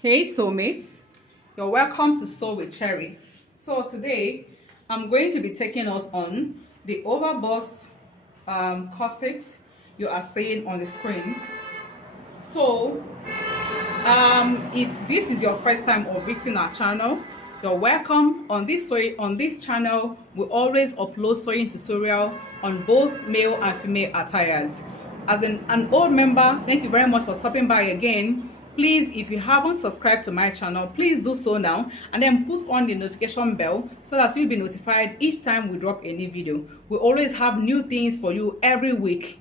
Hey soulmates, you're welcome to Sew with Cherry. So today I'm going to be taking us on the overbust corset you are seeing on the screen. So if this is your first time of visiting our channel, you're welcome. On this channel we always upload sewing tutorial on both male and female attires. As an old member, thank you very much for stopping by again. Please, if you haven't subscribed to my channel, please do so now, and then put on the notification bell so that you'll be notified each time we drop a new video. We always have new things for you every week.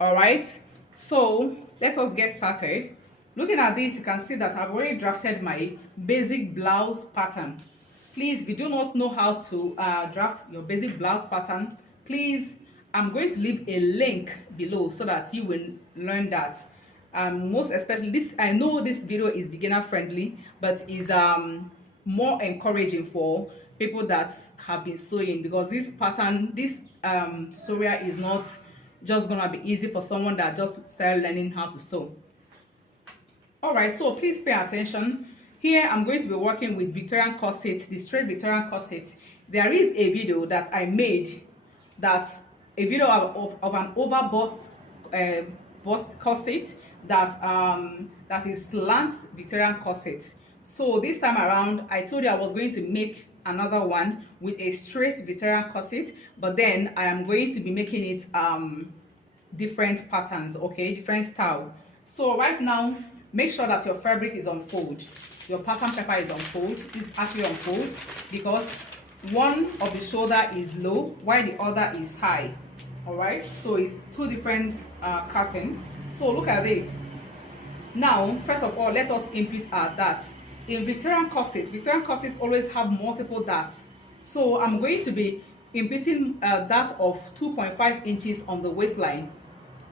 All right, so let us get started. Looking at this, you can see that I've already drafted my basic blouse pattern. Please, if you do not know how to draft your basic blouse pattern, please, I'm going to leave a link below so that you will learn that. Most especially this, I know this video is beginner friendly, but is more encouraging for people that have been sewing, because this pattern, this tutorial is not just gonna be easy for someone that just started learning how to sew. All right, so please pay attention. Here I'm going to be working with Victorian corset, the straight Victorian corset. There is a video that I made, that's a video of an overbust bust corset that is slant Victorian corset. So this time around I told you I was going to make another one with a straight Victorian corset, but then I am going to be making it different patterns, okay, different style. So right now, make sure that your fabric is on fold, your pattern paper is on fold. This is actually on fold because one of the shoulder is low while the other is high. All right, so it's two different cutting. So look at it. Now first of all, let us input our darts. In Victorian corsets always have multiple darts, so I'm going to be inputting a dart of 2.5 inches on the waistline.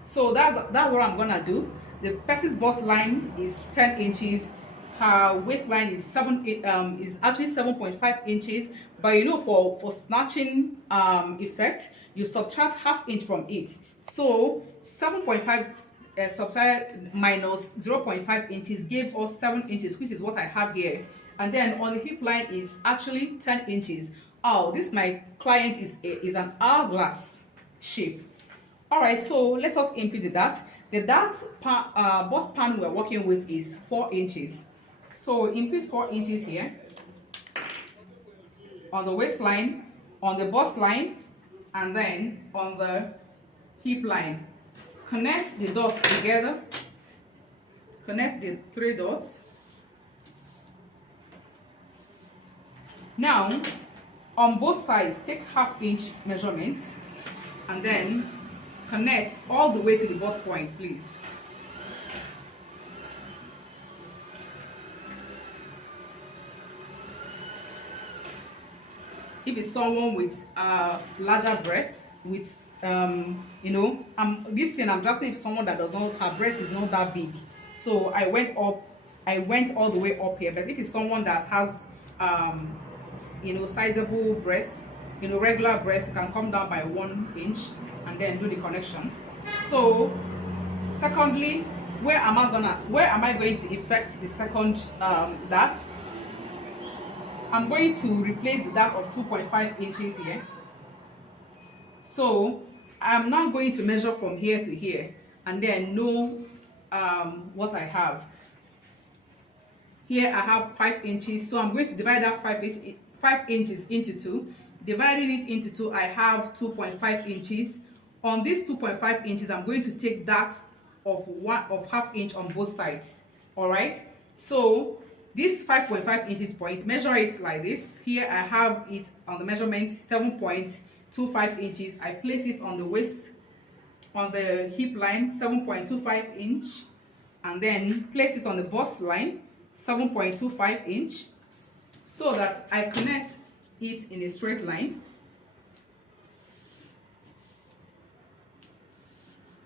So that's what I'm gonna do. The person's bust line is 10 inches, her waistline is is actually 7.5 inches, but you know, for snatching effect, you subtract half inch from it. So 7.5 subtract minus 0.5 inches gives us 7 inches, which is what I have here. And then on the hip line is actually 10 inches. Oh, this my client is an hourglass shape. All right, so let us input the dart. The dart bust pan we're working with is 4 inches. So input 4 inches here on the waistline, on the bust line, and then on the hip line. Connect the dots together. Connect the 3 dots. Now, on both sides, take half inch measurements and then connect all the way to the bust point, please. If it's someone with larger breast, with this thing I'm drafting, if someone that does not, her breast is not that big, so I went all the way up here. But if it's someone that has sizable breast, regular breast, can come down by 1 inch and then do the connection. So secondly, where am I going to effect the second dart? I'm going to replace the dart of 2.5 inches here. So I'm now going to measure from here to here and then know what I have. Here I have 5 inches, so I'm going to divide that 5 inches into 2. Dividing it into 2, I have 2.5 inches. On this 2.5 inches, I'm going to take that of half inch on both sides. All right, so this 5.5 inches point, measure it like this. Here I have it on the measurement 7.25 inches. I place it on the waist, on the hip line, 7.25 inch, and then place it on the bust line, 7.25 inch, so that I connect it in a straight line.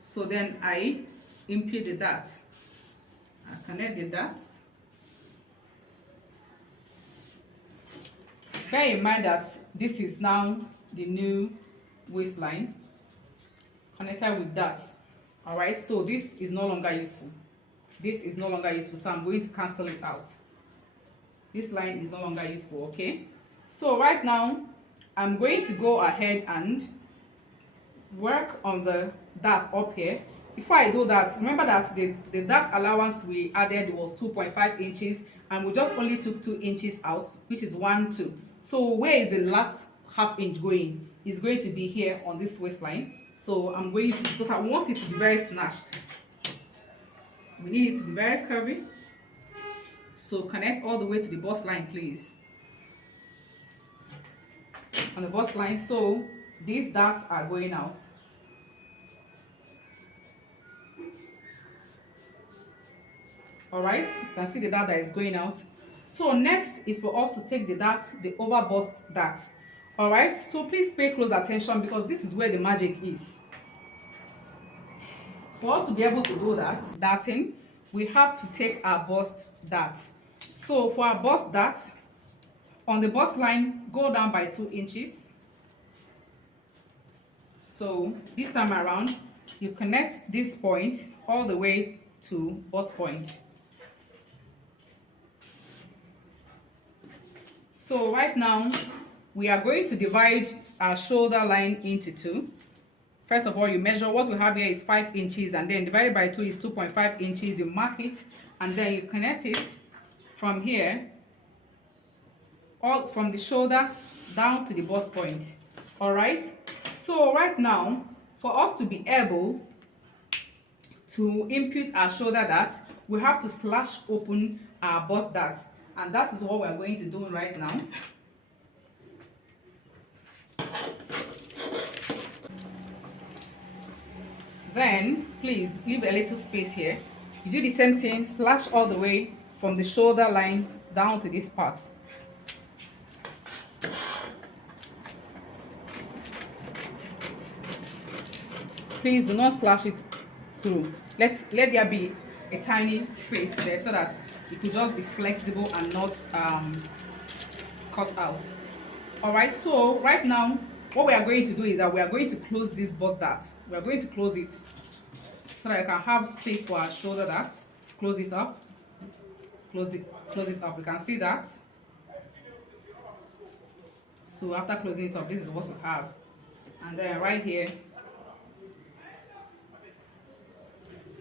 So then I input the darts. I connect the darts. Bear in mind that this is now the new waistline connected with darts. All right, so this is no longer useful. this is no longer useful, so I'm going to cancel it out. This line is no longer useful. Okay, so right now I'm going to go ahead and work on the dart up here. Before I do that, remember that the dart allowance we added was 2.5 inches, and we just only took 2 inches out, which is 1 2. So where is the last half inch going? It's going to be here on this waistline. So I'm going to, because I want it to be very snatched, we need it to be very curvy. So connect all the way to the bust line, please, on the bust line. So these darts are going out. All right, you can see the dart that is going out. So next is for us to take the dart, the over bust dart. All right, so please pay close attention, because this is where the magic is. For us to be able to do that darting, we have to take our bust dart. So for our bust dart, on the bust line, go down by 2 inches. So this time around, you connect this point all the way to bust point. So right now, we are going to divide our shoulder line into 2. First of all, you measure. What we have here is 5 inches, and then divided by 2 is 2.5 inches. You mark it, and then you connect it from here, all from the shoulder down to the bust point. All right, so right now, for us to be able to input our shoulder dart, we have to slash open our bust dart, and that is what we're going to do right now. Then please leave a little space here. You do the same thing, slash all the way from the shoulder line down to this part. Please do not slash it through. Let there be a tiny space there, so that it could just be flexible and not cut out. All right, so right now what we are going to do is that we are going to close this bust dart. We are going to close it so that I can have space for our shoulder dart. Close it up, close it up. You can see that. So after closing it up, this is what we have. And then right here,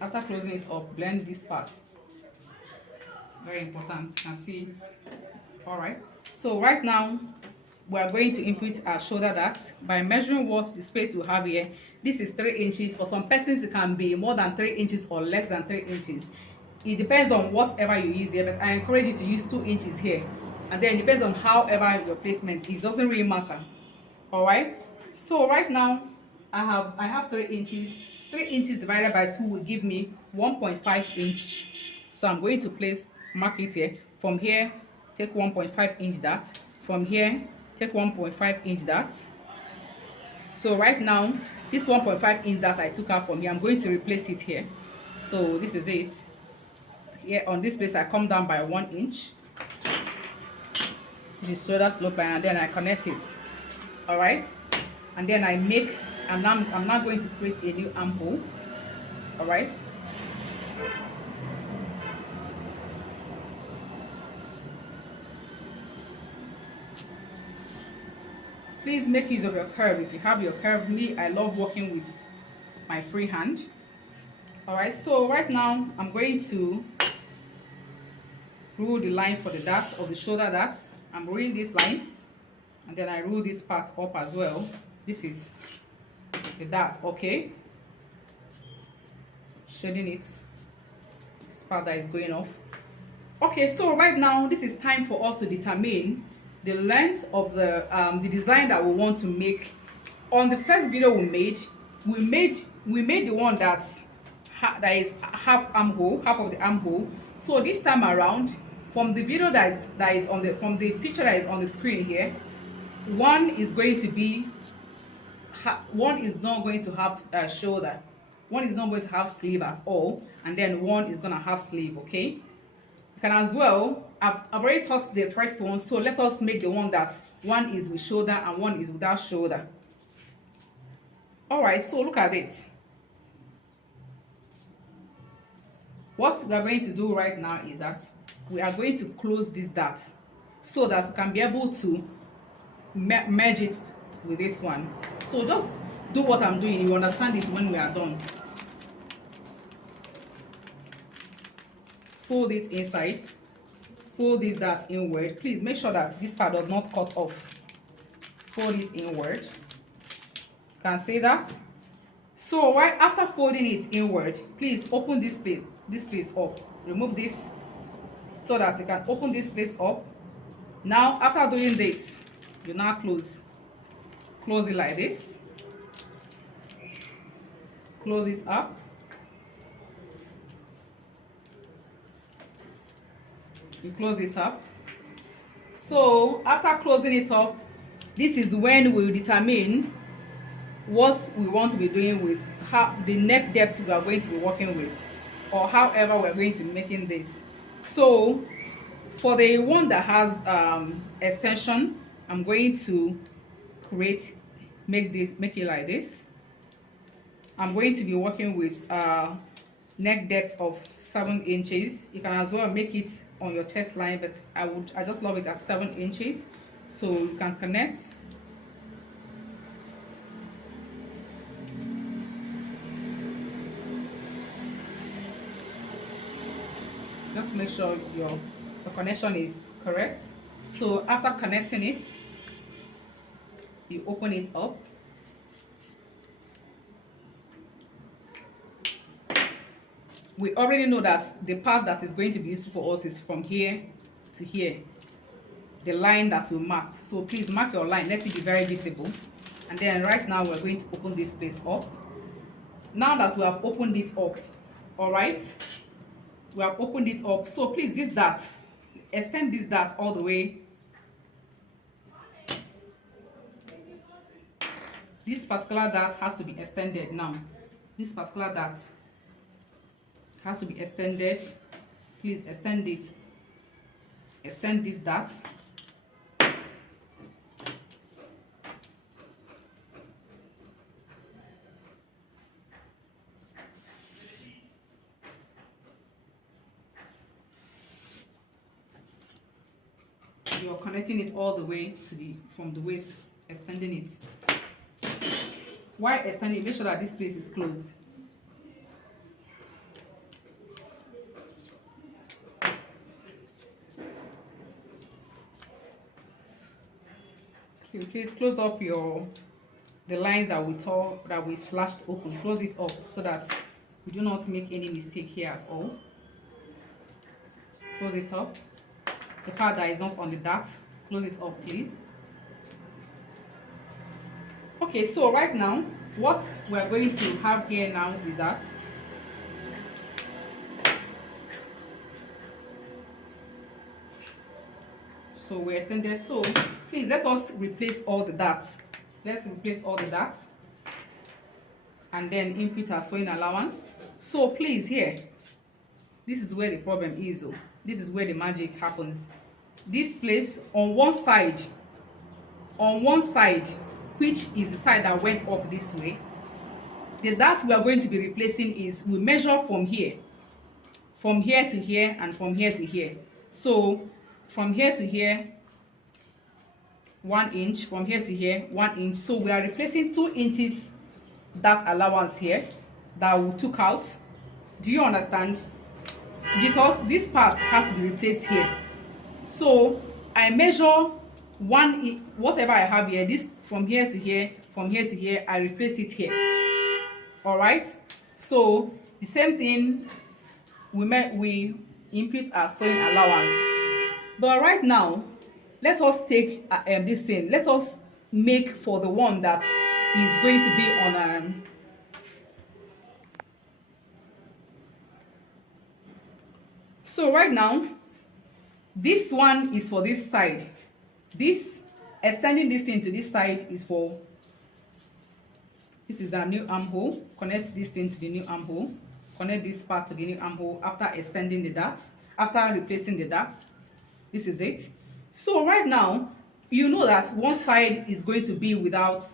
after closing it up, blend this part. Very important. You can see. All right, so right now we are going to input our shoulder dart by measuring what the space we have here. This is 3 inches. For some persons, it can be more than 3 inches or less than 3 inches. It depends on whatever you use here, but I encourage you to use 2 inches here, and then it depends on however your placement is. It doesn't really matter. All right, so right now I have 3 inches. 3 inches divided by 2 will give me 1.5 inch. So I'm going to mark it here. From here, take 1.5 inch dart. From here, take 1.5 inch dart. So right now, this 1.5 inch dart I took out from here, I'm going to replace it here. So this is it. Here on this place, I come down by 1 inch. The shoulder slope line, and then I connect it. All right, and then I'm now going to create a new armhole. All right. Please make use of your curve. If you have your curve, I love working with my free hand. All right, so right now I'm going to rule the line for the dart of the shoulder dart. I'm ruling this line, and then I rule this part up as well. This is the dart. Okay, shading it, this part that is going off. Okay, so right now this is time for us to determine the length of the design that we want to make. On the first video we made the one that is half of the armhole. So this time around, from the video that is on the from the picture that is on the screen here, one is going to be one is not going to have shoulder, one is not going to have sleeve at all, and then one is going to have sleeve. Okay, you can as well, I've already taught the first one, so let us make the one that one is with shoulder and one is without shoulder. All right, so look at it. what we are going to do right now is that we are going to close this dart so that we can be able to merge it with this one. So just do what I'm doing, you understand it when we are done. Fold it inside, fold this dart inward. Please make sure that this part does not cut off. Fold it inward. You can see that. So right after folding it inward, please open this place up. Remove this so that you can open this place up. Now after doing this, you now close it like this. Close it up. You close it up. So after closing it up, this is when we'll determine what we want to be doing with how the neck depth we are going to be working with, or however we're going to be making this. So for the one that has extension, I'm going to make it like this. I'm going to be working with neck depth of 7 inches. You can as well make it on your chest line, but I just love it at 7 inches. So you can connect. Just make sure the connection is correct. So after connecting it, you open it up. We already know that the part that is going to be useful for us is from here to here, the line that we marked. So please mark your line, let it be very visible. And then right now we're going to open this space up. Now that we have opened it up, all right, we have opened it up. So please, this dart, extend this dart all the way. This particular dart has to be extended now. This particular dart has to be extended. Please extend it. Extend this dart. You're connecting it all the way to from the waist, extending it. While extending, make sure that this place is closed. Okay, please close up the lines that we slashed open. Close it up so that we do not make any mistake here at all. Close it up. The part that is not on the dart, close it up, please. Okay, so right now, what we're going to have here now is that so we're extended. So please let us replace all the darts. Let's replace all the darts and then input our sewing allowance. So please, here, this is where the problem is. Oh, this is where the magic happens. This place on one side, which is the side that went up this way, the dart we are going to be replacing is, we measure from here to here, and from here to here. So from here to here 1 inch, from here to here 1 inch. So we are replacing 2 inches dart allowance here that we took out. Do you understand? Because this part has to be replaced here. So I measure whatever I have here, this from here to here, from here to here, I replace it here. All right, so the same thing, we input our sewing allowance. But right now, let us take this thing, let us make for the one that is going to be on so right now, this one is for this side. This extending this thing to this side is for, this is our new armhole. Connect this thing to the new armhole. Connect this part to the new armhole after extending the darts, after replacing the darts. This is it. So right now, you know that one side is going to be without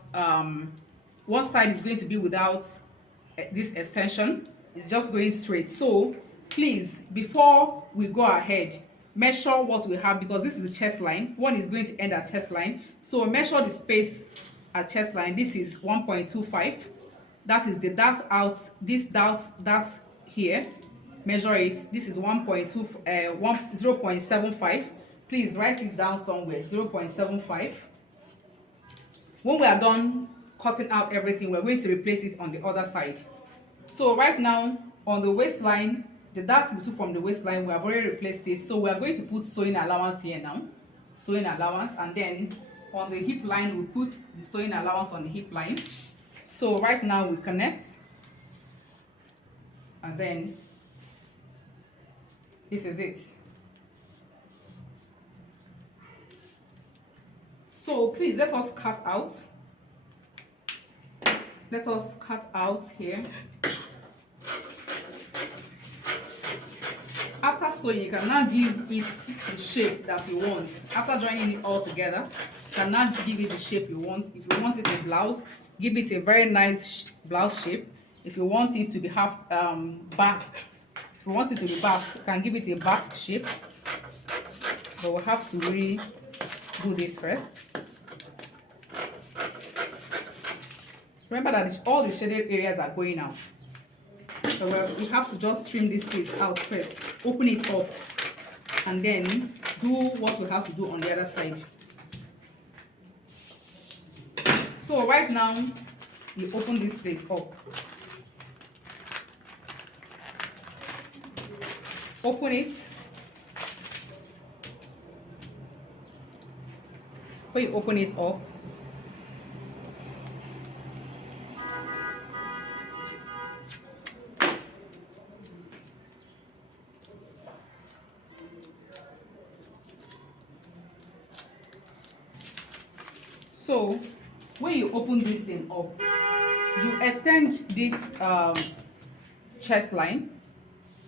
this extension. It's just going straight. So please, before we go ahead, measure what we have, because this is the chest line. One is going to end at chest line, so measure the space at chest line. This is 1.25. that is the dart out, this dart here, measure it. This is 0.75. Please write it down somewhere, 0.75. When we are done cutting out everything, we're going to replace it on the other side. So right now on the waistline, the dart we took from the waistline, we have already replaced it. So we are going to put sewing allowance here now, sewing allowance, and then on the hip line we put the sewing allowance on the hip line. So right now we connect, and then this is it. So please let us cut out. Let us cut out here. After sewing, you can now give it the shape that you want. After joining it all together, you can now give it the shape you want. If you want it a blouse, give it a very nice blouse shape. If you want it to be half basque, if you want it to be basque, you can give it a basque shape. But we'll have to really do this first. Remember that all the shaded areas are going out. So we have to just trim this piece out first, open it up, and then do what we have to do on the other side. So right now, you open this place up. Open it. When you open it up, so when you open this thing up, you extend this chest line.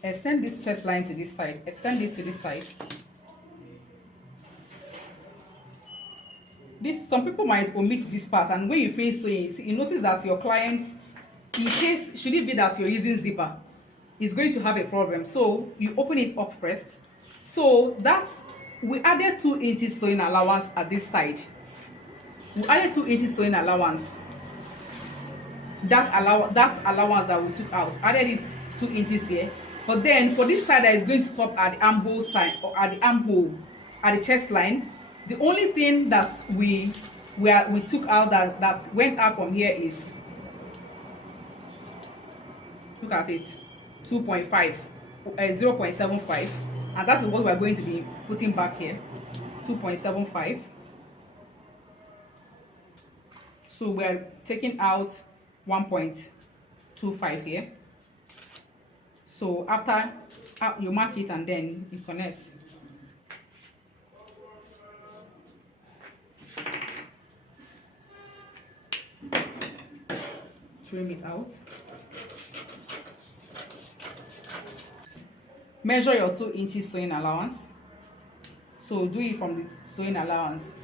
Extend this chest line to this side. Extend it to this side. Some people might omit this part, and when you finish sewing, you notice that your client, in case should it be that you're using zipper, is going to have a problem. So you open it up first. So that's, we added 2 inches sewing allowance at this side. We added 2 inches sewing allowance. That allowance that we took out, added it 2 inches here. But then for this side that is going to stop at the armhole side, or at the armhole, at the chest line, the only thing that we took out that went out from here is, look at it, 2.5, 0.75, and that's what we're going to be putting back here, 2.75. So we're taking out 1.25 here. So after you mark it and then you connect. Trim it out. Measure your 2 inches sewing allowance. So do it from the sewing allowance.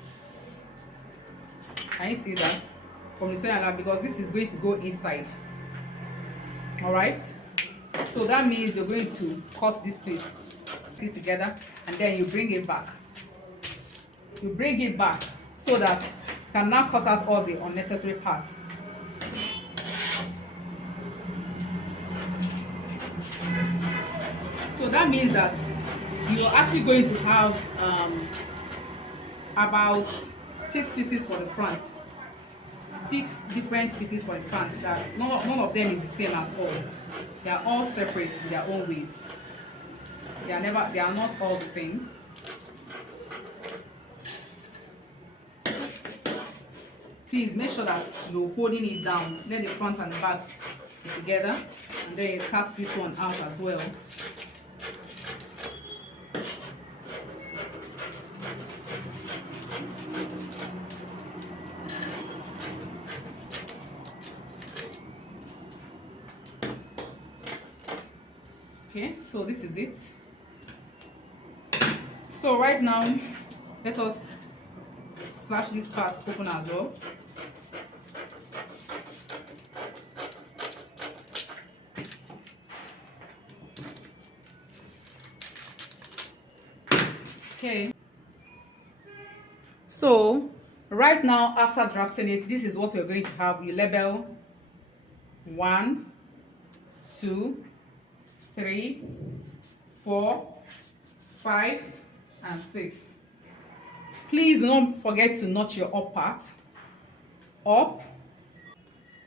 Can you see that? From the sewing allowance, because this is going to go inside. All right. So that means you're going to cut this piece together, and then you bring it back. You bring it back so that you can now cut out all the unnecessary parts. So that means that you're actually going to have about 6 pieces for the front. 6 different pieces for the front. That none of them is the same at all. They are all separate in their own ways. They are not all the same. Please make sure that you're holding it down. Let the front and the back be together, and then you cut this one out as well. Okay, so this is it. So right now, let us slash this part open as well. Okay, so right now after drafting it, this is what you're going to have. You label 1, 2, 3, 4, 5 and 6. Please don't forget to notch your up part up.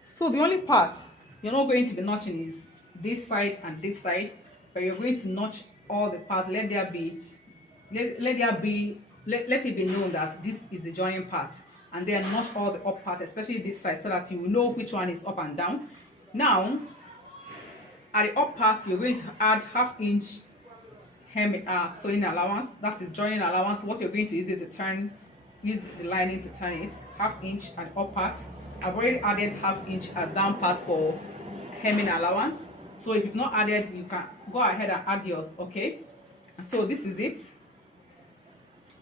So the only part you're not going to be notching is this side and this side, but you're going to notch all the parts. Let it be known that this is the joining part, and then notch all the up part, especially this side, so that you will know which one is up and down. Now at the up part, you're going to add ½ inch sewing allowance, that is joining allowance. What you're going to use is use the lining to turn it, ½ inch at the up part. I've already added ½ inch at down part for hemming allowance. So if you've not added, you can go ahead and add yours. Okay, and so this is it.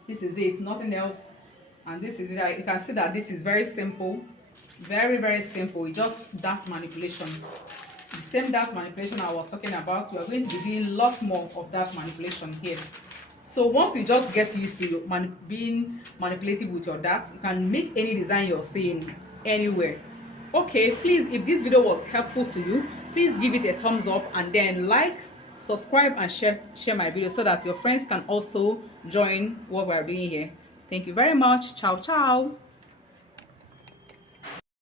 This is it, nothing else. And this is it. You can see that this is very simple, very simple. It's just that manipulation, the same dart manipulation I was talking about. We are going to be doing a lot more of that manipulation here. So once you just get used to being manipulative with your darts, you can make any design you're seeing anywhere. Okay, please, if this video was helpful to you, please give it a thumbs up, and then like, subscribe and share my video so that your friends can also join what we're doing here. Thank you very much. Ciao ciao.